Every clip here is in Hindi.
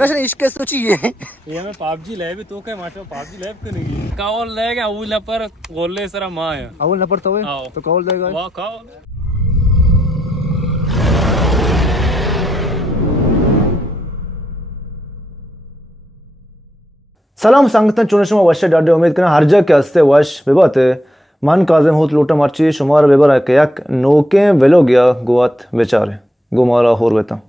नशन इश्क सोचिए ये मैं PUBG लैब तो काय माचो PUBG लैब के नहीं कावल लेगा उला पर गोले सरा मां है अवल न पड़ता हुए तो कॉल देगा वाह कावल सलाम सांगतन चुनशमा वश डाडे उम्मीद करना हर जगह के हस्ते वश बेबाते मन काजम होत लोटा मारची शुमार बेबर के यक नोके वेलो गया गुआत बेचारे गुमारा होर वेता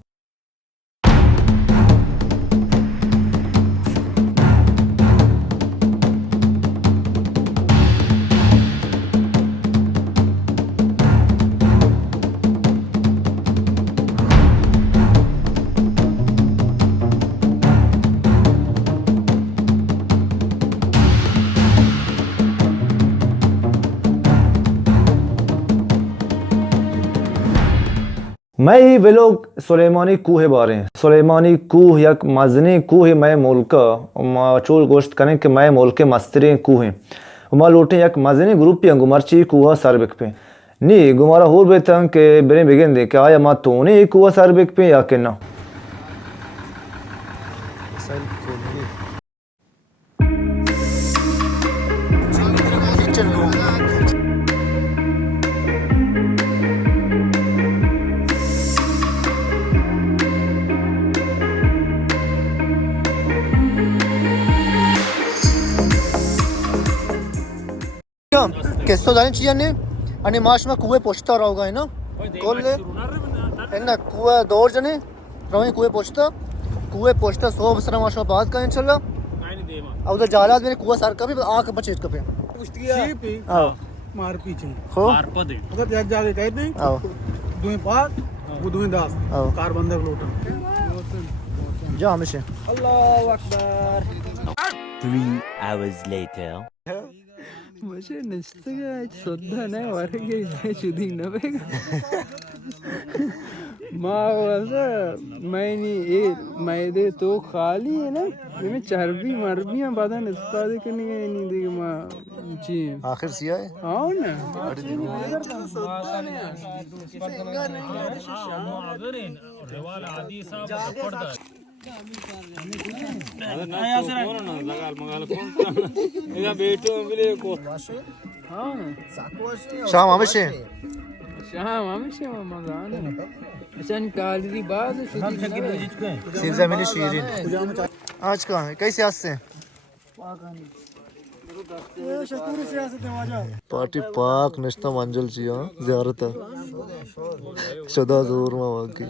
मैं वे लोग सुलेमानी कूह बारे सुलेमानी कूह यक मजनी कूह मैं मुल्का चोल गोश्त करें कि मैं मुल्के मस्तरी कूह उमा लोटे यक मजनी ग्रुप या गुमरची कूह सरबिक पे नी गुमारा होर बेतंग के बेरे बिगन दे क्या या मा तोने कूह सरबिक पे या के ना Questo da ne ani maşma kuve poşta ravga है ना कोल्ले है ना कुआ दौर जने रवे कुए पोछता 100 बसरा माशमा बात का इंशाल्लाह अब उधर जालात मेरे कुआ सर का भी आंख बचेत का पे सीपी हां मार पीछे हो मार पदे अगर जाके कह दे आओ दुई पाक वो दुई दास कार बंदर लोटा जा हमेशा अल्लाहु अकबर 3 hours later मुझे नचते आज सोधा नहीं वरगे शुद्धी न बेगा माँ वैसा मैंने ये मैदे तो खाली है ना मैं चर्बी मरबियाँ बाधा निस्तादे करने के नहीं देगा माँ जी आखिर सिया है हाँ ना रिवाल आदि साहब शाम हमेशा मगाना अचान काली बात सिंजा मिली शीरीन आज कहाँ है कैसे आज से पार्टी पाक नश्ता मंजल चिया ज़ियारत शदा जोर में वाकी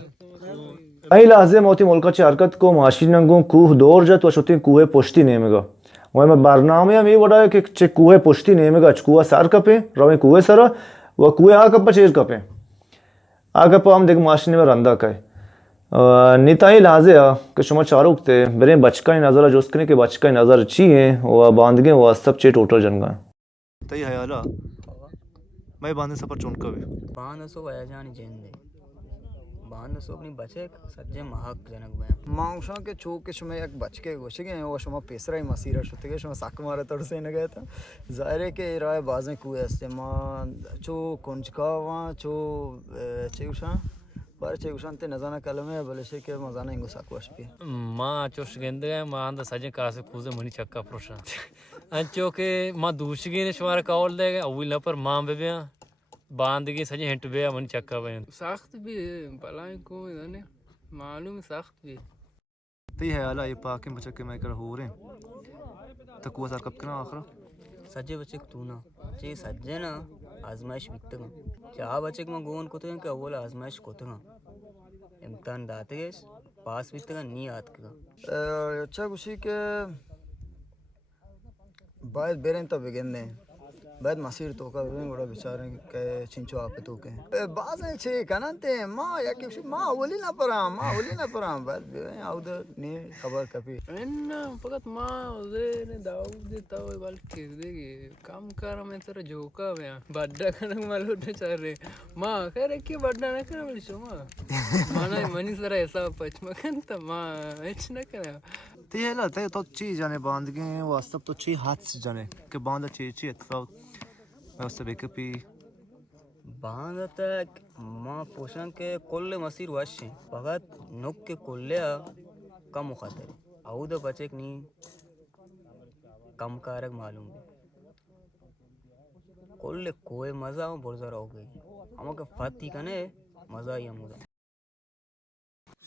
आई लाज़े मोती मुल्काची हरकत को माशी नंगों कूह दौर जत व शुती कूहे पुश्ती नेमेगा वह मैं बारनामे में वड़ा कि चे कूहे पुश्ती नेमेगा कुआ सार कपे रवे कूहे सरा व कूहे आ कप चेर कपे आ कप हम देख माशी में रंदा का निताई लाज़े कि शुमा चारुक थे बेरे बचका ही नज़र जोस्त करने के बचका ही नज़र अच्छी है वह बांध गए वह सब चे टोटल जनगा तई है याला मैं बांधे सफर चुन कभी बांध सो वया जानी जेंदे बांध सो अपनी बचे सज्जे महक जनक बया मांगशा के चो के शुमे एक बचके गोशे के वो शुमा पेसरा ही मसीरा शुते के शुमा साक मारे तड़ से न गया था जाहिर के राय बाजें कुए अस्ते मां चो कुंजका वा चो चेउशा पर चेउशान ते नजाना कलमे बलेशे के मजाना इंगो साकवाश पे मां चोश गेंदे मां अंद सजे कासे कुजे मनी चक्का प्रोशा अंचो के मां दूसगे ने शुमार कावल देगा अविल पर मां बेबे बांध के सजे हिट बे मन चक्का बे सख्त भी भलाई को इधर मालूम सख्त भी तई है याला ये पाके बचके मैं कर हो रहे तकुआ सार कब करना आखिर सज्जे बचे तू ना चे सज्जे ना आजमाइश बिकते चाह बचे में गोन को तो के अव्वल आजमाइश को तो इम्तिहान दाते गए पास बिकते का नी आत का अच्छा खुशी के बाद बेरें तो बिगेंदे बाद मसीर तो का बड़ा बेचारे के चिंचो आप तो के बाज है छे कनते मां या के मां ओली ना परा बाद आउद ने खबर कपी इन फकत माँ उधे ने दाऊ देता हुए बाल किस देगी काम कर मैं तेरा जोका में बड्डा कनक मालूम नहीं चल रहे माँ खैर कि बड्डा ना कर बोली शो माँ माना मनी सरा ऐसा पचमकन तो माँ ऐच ना कर ते है ना ते तो चीज जाने बांध गए वास्तव तो ची हाथ से जाने के बांध ची इतना वास्तव बेकपी बांध तक माँ पोषण के कोल्ले मसीर वश फकत नुक के कोल्ले कम खतर आउद बचेक नहीं कम कारक मालूम कोल्ले कोई मजा बोलता रहोगे আমাকে ফাতি কানে मजा ही आमुदा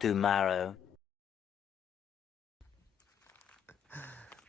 Tomorrow.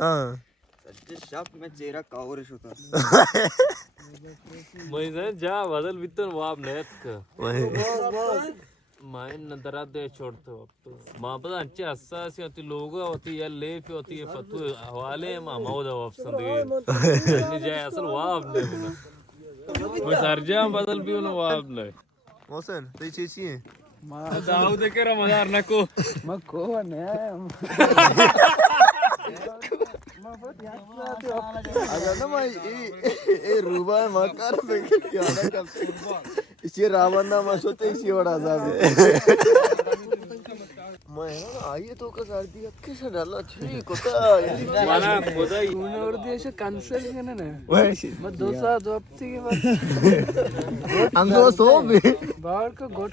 हाँ शब में चेहरा कावरिश होता मैंने जा बदल बितन वाप नेत वही मैं नंतरा दे छोड़तो मां पता अच्छे अस्सा से होती लोग होती या लेफ होती है पत्तू हवाले मां मौदा वापसन दे नहीं जाए असल वाप ने मैं सरजा बदल भी उन वाप ने मोहसिन तेरी चीची है दाऊ दे के रमदार न को मको ने अगर मैं ये रूबा मकार बेकर क्या ना कर इसे रावण ना मसोते इसे बड़ा साहब मैं ना आइए तो का कर दिया कैसे डाला ठीक होता माना खुदाई तूने और देश कैंसिल करना ना मैं 2 साल हफ्ते के बाद अंगो सो भी बाहर का गोट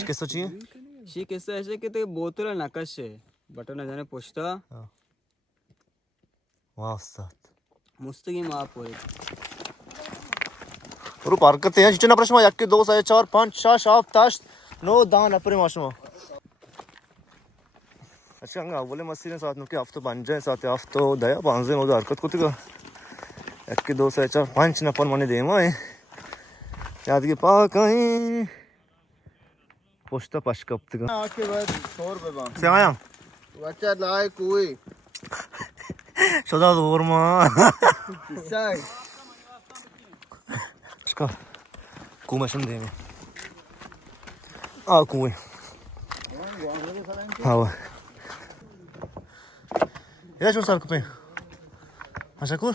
किसको चाहिए शी किस्सा ऐसे कि ते बोतल नकश है बटन न जाने पूछता वाह उस्ताद मुस्तकी माफ पोरे Uru parkate ya jichna prashma 1 2 3 4 5 6 7 8 9 dan apre mashma अच्छा अंगा बोले मस्ती ने साथ में के हफ्ते बन जाए साथ हफ्ते दया 5 दिन उधर हरकत कोती का 1 2 3 4 5 न पण मने देमा है याद के पा कहीं पोस्टा पशकप्त का आके बाद 100 रुपए बा से आया बच्चा लाए कोई सदा दूर मां किस्सा इसका कुमशन दे में आ कुएं हाँ ये जो सड़क पे अच्छा कूल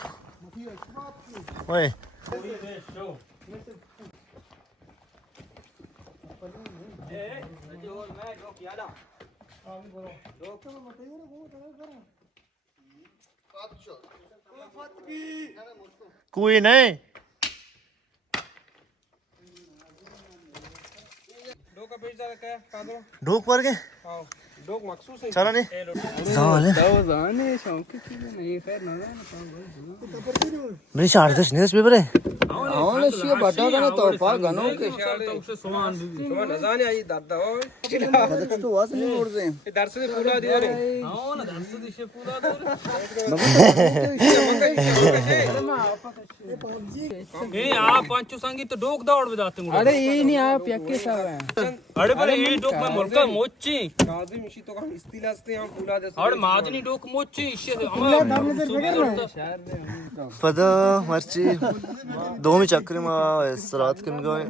ओए कोई नहीं ढोक पर के चलो नहीं साले दाव जाने शौक की चीज नहीं खैर ना मेरी शारदेश न्यूज़ पेपर है आवले शी बटा गने तो पा गनो के तो वास नहीं मोड़ दे ए आप पांचो संगीत तो डोक दौड़ बजाते हैं अरे ये नहीं आप यक्के साव है अरे पर ये डोक में मुर्का मोची अरे मादनी डोक मोची इसे पता मर्ची दो में चक्कर में इस रात किन गए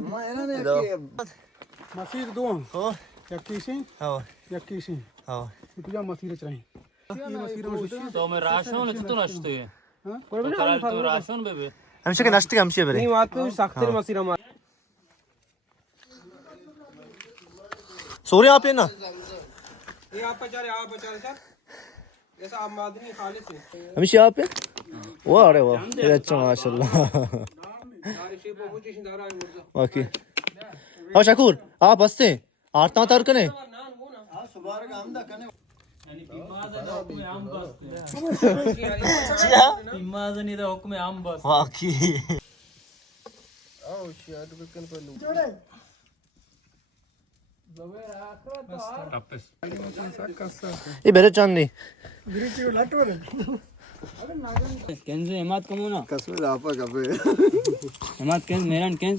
मसीर दो हो यक्की सिंह हाँ यक्की सिंह हाँ तुझा मसीर चराई तो मैं राशन तो नचते हैं हां कोई भी तो राशन बेबे हमसे के नाश्ते हमसे बरे बात तो सख्त मसीर सो रहे हैं आप ये ना ये आप बेचारे सर जैसा आप आदमी खाली से हमेशा आप पे वाह अरे वाह ये अच्छा माशाल्लाह बाकी हाँ शकूर आप हंसते हैं आरता तार कने बाकी ये बेरे चांदी केंज हिमात कमो ना कसम आपा कबे हिमात केंज मेरन केंज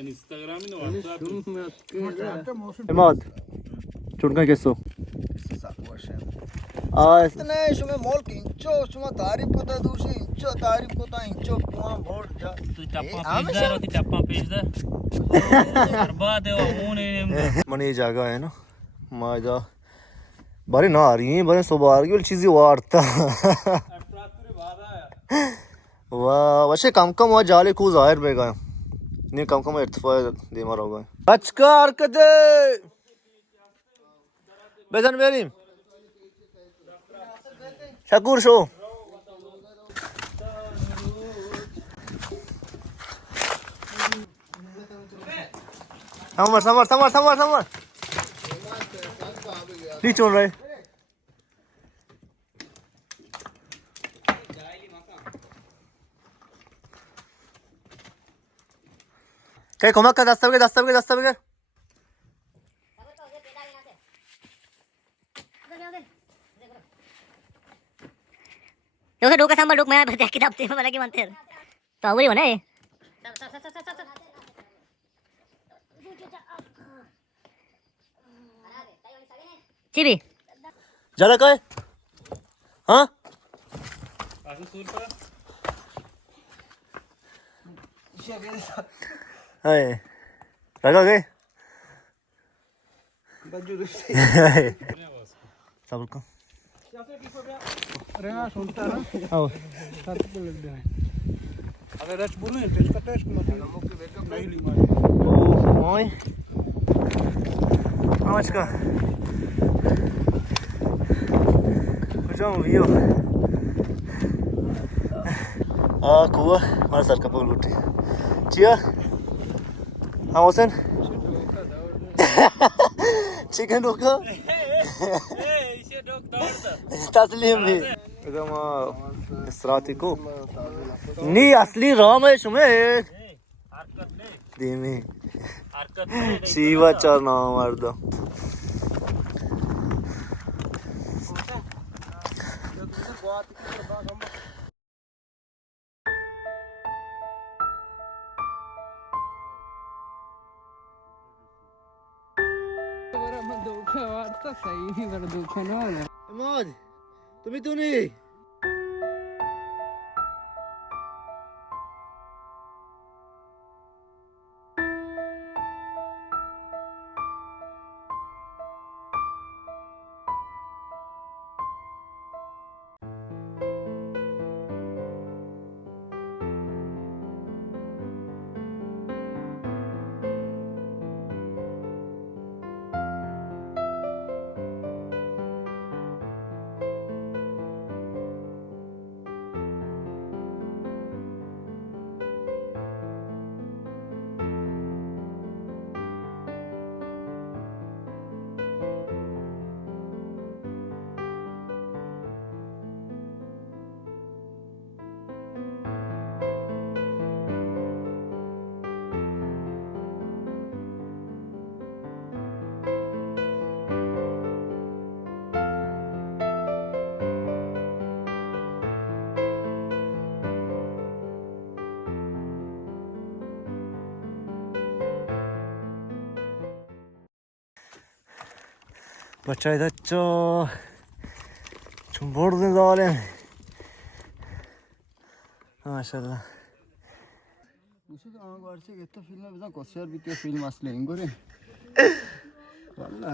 इंस्टाग्राम इमाद चुनका कैसो इतने शुमे मोल किंचो शुमा तारीफ को ता दूसरी इंचो तारीफ को ता इंचो कुआं बोल जा तू चप्पा पेश दे बर्बाद है वो ने मन ये जगह है ना माजा बारे ना आ रही है बारे सुबह आ रही है चीज़ें वारता वाह वैसे कम कम हुआ जाले को जाहिर बेगा नहीं कम कम इर्तिफा दे मारा होगा बचका हरकते बेजन बेरीम शकूर शो समर नहीं चल रहे क्या घुमा का दस्तावेज 요새 녹화 3번 녹 मैं बता किताब ते वाला की मानते हैं तो वही होना है चिबी जरा काय हाँ हाय रगा गए सब का अरे ना सुनता ना आओ साथ पे लग देना अगर रच बोले तो इसका टेस्ट मत नहीं ली ओए नमस्कार कुछ व्यू कुआ हमारा सर का पगल उठी चिया हाँ हुसैन चिकन डोका तस्लीम भी एकदम इसराती को नी असली राम है शुमे धीमी शिवा चार नाम मर्द धोखा वार्ता सही नहीं बड़ा धोखा ना इमाद तुम्ही तू नहीं बच्चा इधर 좀 모르는 사람 माशाल्लाह मुझे तो आंख वार से कितना फिल्म है बता कोशिश भी क्या फिल्म असली इंगोरे वाला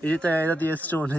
이제 또 애다 뒤에 스톤이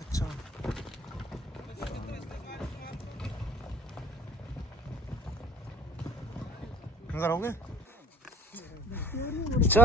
अच्छा नजर आओगे अच्छा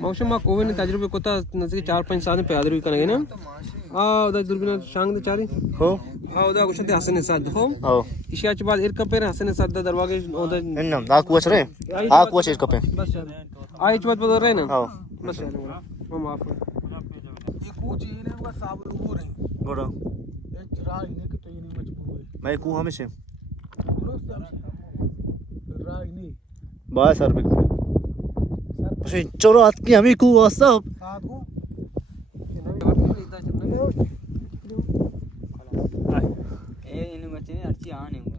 मौसम मा कोविन तजुर्बे कोता नजके 4-5 साल में पैदल करेंगे ना उदा दुर्बिना शांग दे चारी हो उदा कुछ हसन साद हो हो इशाच बाद एर कपेर हसन साद दरवाजे उदा इन्नम दा कुछ रे आ कुछ इस कपे बस आई चबाद बदल रहे ना हो बस वो माफ ये कुछ इने का साबुत हो रही गोड़ो एक राह इने के तो ये नहीं मजबूर है मैं को हमेशा दुरुस्त राह नहीं बाय सर बक पे चोरो हाथ की हमें को वास्ता साथ को ए इने बच्चे ने अच्छी आने होगा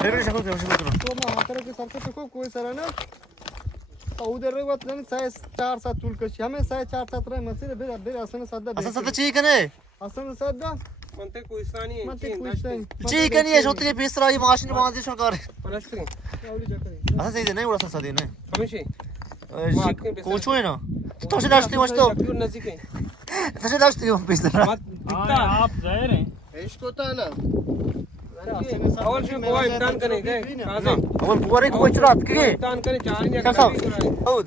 फिर शक्ल तो ना हाकर के सर को कोई सर ना तो उधर रे बात नहीं साय 4-7 चुल के हमें साय 4-7 रे मसे बे असन सदा असं सत ठीक है असन सदा मनते कोइस्तानी मते कुछ ठीक है ये सोते के पिसरा ये माशिन मांजे शो कर पलस्त्री असं सही नहीं उड़ा सदी नहीं हमेशा कुछ है ना तो से दाश्ती मस्त तो नजदीक है से दाश्ती हो पिसरा आप जाहिर हैं इश्क होता है ना और जो कोई इम्तिहान करेंगे काज़म अपन पूरे को चरात के इम्तिहान करें 4 या क्या सब हौद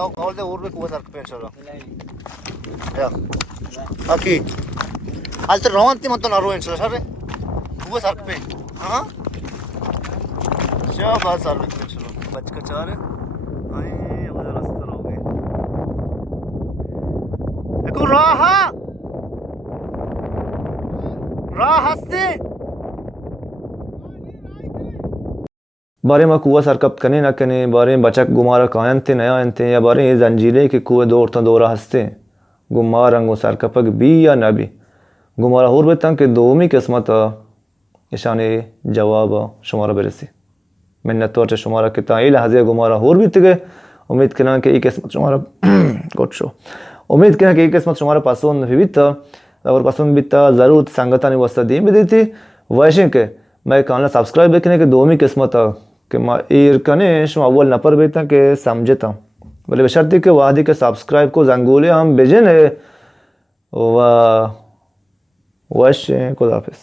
तो और दे और भी को सर पे इंशाल्लाह या ओके आज तो रोंती मत ना रो इंशाल्लाह सर को सर पे हां शाबाश सर पे इंशाल्लाह बच के चार आए उधर रास्ता हो गए देखो राह हस्ते बारे में कुआ सरकप्त कने ना कने बारे में बचक गुमारा कायन थे नया थे या बारे ये जंजीरे के कुए दौरा हंसते गुमार रंगो सरकपक बी या नबी गुमारा होर बेतंग के दोमी किस्मत ईशाने जवाब शुमारा बेरसी मिन्नत तो शुमारा किता इल हजे गुमारा होर भी तगे उम्मीद करना कि एक किस्मत शुमारा गुड शो उम्मीद करना कि एक किस्मत शुमारा पसंद भी था और पसंद भी था ज़रूर संगता ने वस्ता दी भी दी थी वैसे के मैं कहना सब्सक्राइब देखने के दो मी किस्मत कि मैं ईर कने शुम अव्वल नपर बेता के समझता बोले बशर्ती के वादी के सब्सक्राइब को जंगोले हम भेजे ने वैसे खुदा हाफिज़।